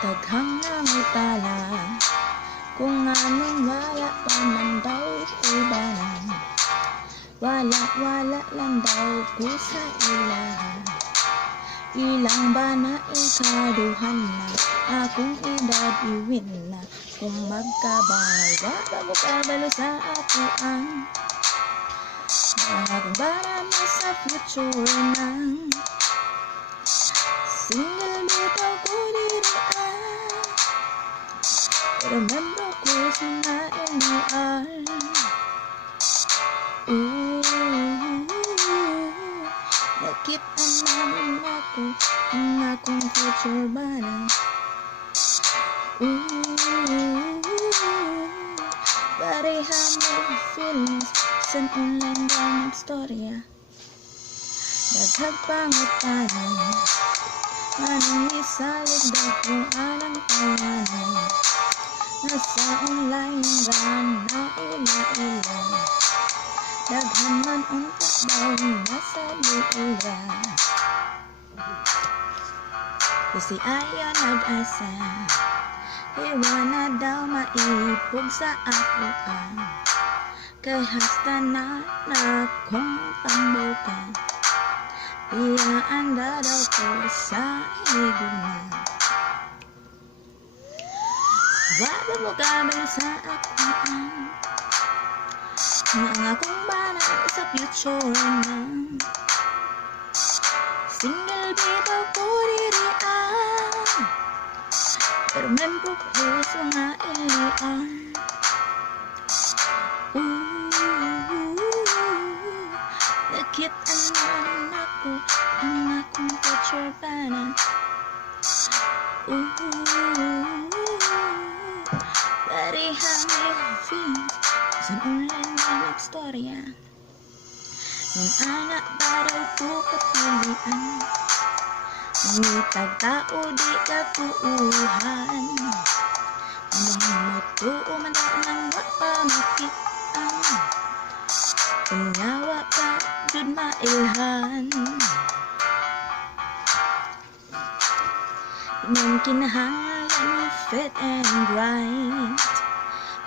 Daghang nangutala kung anong wala pa man daw ibanan. Wala lang daw ko sa ilaha. Ilang ba na ikaduhan na akong edad iwin na. Kung magkabahay wala mo kabalo sa apuan. Akong barama sa future nang single bitaw ko dirian. Pero membro ko sa na-LDR. Nakitaan namin ako ang akong future bana. Pareha mo feelings sa online gamang storya. Daghang pangutanan anong isalig daw kung anang pangalan. Nasa online ran na ila-ila. Daghan man unta daw nasa luula. Kasi ayaw nag-asa. Iwa na daw maipog sa akuan. Kay hasta na akong tambukan. Iyaan daw ko sa higuman. Wala mo kabalo sa akuan. Ang akong bana sa future na. Single bitaw ko dirian. Pero membro ko sa nga LDR. Nakitaan naman ako ang akong future bana. Pareha may feelings sa online na nagstorya. Nung anak ba daw ko kapilian. Ngitag tao di katuuhan. Anong matuo man ang wapa makitaan. Unyawa pa jud mailhan. Nang kinahanglan fit and right.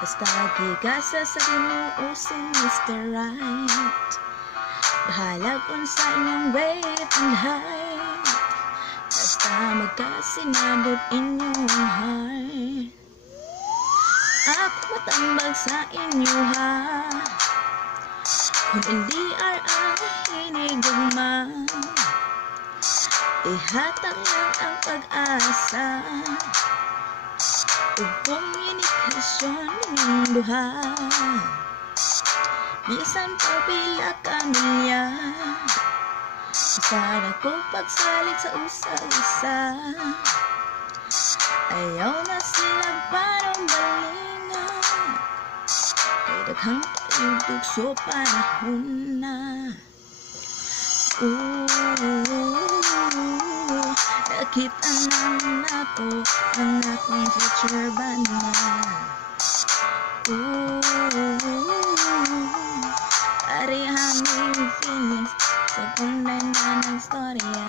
Basta gigasa sa Ginoo si Mr. Right. Bahalag unsa inyong wave and height. Basta magkasinabot inyong heart. Ako matambag sa inyo ha. Kung LDR ang hinigugma, ihatag lang ang pag-asa. Ug komunikasyon ninyong duha. Bisan pa pila kamilya. Sana ko pagsalig sa usa-usa. Ayaw na silang parang balinga. Kay daghang kaibig so panahon na. Nakita naman ako ang akong future bana. Pareha may feelings sa online na ng storya.